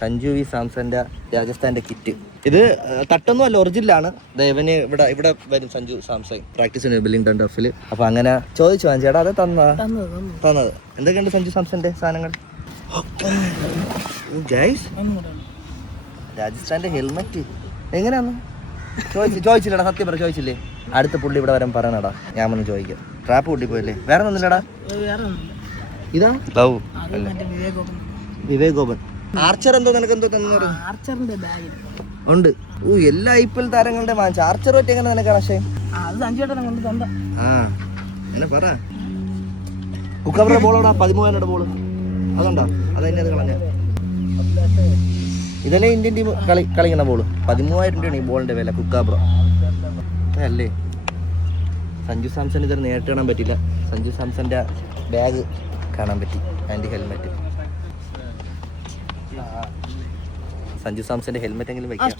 സഞ്ജു വി സാംസന്റെ രാജസ്ഥാന്റെ കിറ്റ്. ഇത് തട്ടൊന്നും അല്ല, ഒറിജിനലാണ്. ഇവന് ഇവിടെ വരും സഞ്ജു സാംസൺ പ്രാക്ടീസിന് ബില്ലിംഗ്ടൺ ടർഫിൽ. അപ്പൊ അങ്ങനെ ചോദിച്ചു ചേട്ടാ, അത് തന്നത്. എന്തൊക്കെയുണ്ട് സഞ്ജു സാംസന്റെ സാധനങ്ങൾ? രാജസ്ഥാന്റെ ഹെൽമെറ്റ് എങ്ങനെയാന്ന് ചോദിച്ചില്ലടാ, സത്യം പറ ചോദിച്ചില്ലേ? അടുത്ത പുള്ളി ഇവിടെ വരാൻ പറയണടാ, ഞാൻ വന്ന് ചോദിക്കാം. ട്രാപ്പ് കൂട്ടിപ്പോയല്ലേ? വേറെ ഒന്നുമില്ലടാ. ഇതാ ലവ് വിവേക് ഗോപൻ. ആർച്ചർ എന്തോ നിനക്ക് എന്തോ തന്നെ ഉണ്ട്. എല്ലാ IPL താരങ്ങളുടെ വാങ്ങിച്ച ആർച്ചർ പറ്റി എങ്ങനെ നിനക്ക് കണക്ഷൻ? എന്നെ പറ. കുക്കബറ ബോളോടാ 13,000 ബോള് അതുണ്ടോ? അതന്നെ അത് കളഞ്ഞ. ഇതല്ലേ ഇന്ത്യൻ ടീം കളിക്കുന്ന ബോള്. 13,000 രൂപയാണ് ഈ ബോളിന്റെ വില. കുക്കാബ്ര അല്ലേ? സഞ്ജു സാംസൺ ഇതൊരു നേരിട്ട് കാണാൻ പറ്റില്ല. സഞ്ജു സാംസന്റെ ബാഗ് കാണാൻ പറ്റി, ആൻറ്റി ഹെൽമെറ്റ്. സഞ്ജു സാംസന്റെ ഹെൽമെറ്റ് എങ്കിലും വെക്കാം.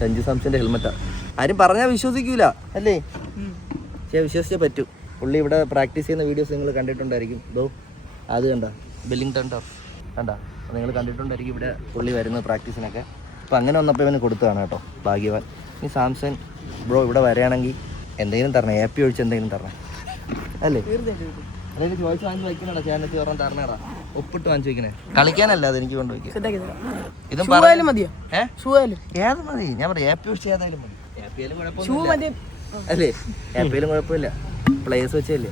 സഞ്ജു സാംസന്റെ ഹെൽമെറ്റാ. ആരും പറഞ്ഞാൽ വിശ്വസിക്കൂല അല്ലേ? പക്ഷേ വിശ്വസിച്ചേ പറ്റൂ. പുള്ളി ഇവിടെ പ്രാക്ടീസ് ചെയ്യുന്ന വീഡിയോസ് നിങ്ങൾ കണ്ടിട്ടുണ്ടായിരിക്കും. അത് കണ്ട ബില്ലിംഗ്ടൺ ടർഫ് കണ്ട, നിങ്ങൾ കണ്ടിട്ടുണ്ടായിരിക്കും ഇവിടെ പുള്ളി വരുന്നത് പ്രാക്ടീസിനൊക്കെ. അപ്പോൾ അങ്ങനെ വന്നപ്പോൾ ഇവന് കൊടുത്തതാണ് കേട്ടോ, ഭാഗ്യവാൻ. ഈ സാംസൺ ബ്രോ ഇവിടെ വരികയാണെങ്കിൽ എന്തെങ്കിലും തരണേ, AP ഒഴിച്ച് എന്തെങ്കിലും തരണേ അല്ലേ? അല്ലെങ്കിൽ ചോദിച്ച് വാങ്ങിച്ച് വയ്ക്കണടാ, ചേനത്ത് പറഞ്ഞാൽ തരണേടാ, ഒപ്പിട്ട് വാങ്ങിച്ച് വയ്ക്കണേ. കളിക്കാനല്ല അത് എനിക്ക് കൊണ്ട് വയ്ക്കുക. ഇതും മതിയോ? ഏത് മതി, ഞാൻ പറയാം AP ഒഴിച്ച് ഏതായാലും മതി. AP ആയാലും കുഴപ്പമില്ല അല്ലേ? AP ആയാലും കുഴപ്പമില്ല, പ്ലേയേഴ്സ് വെച്ചല്ലേ.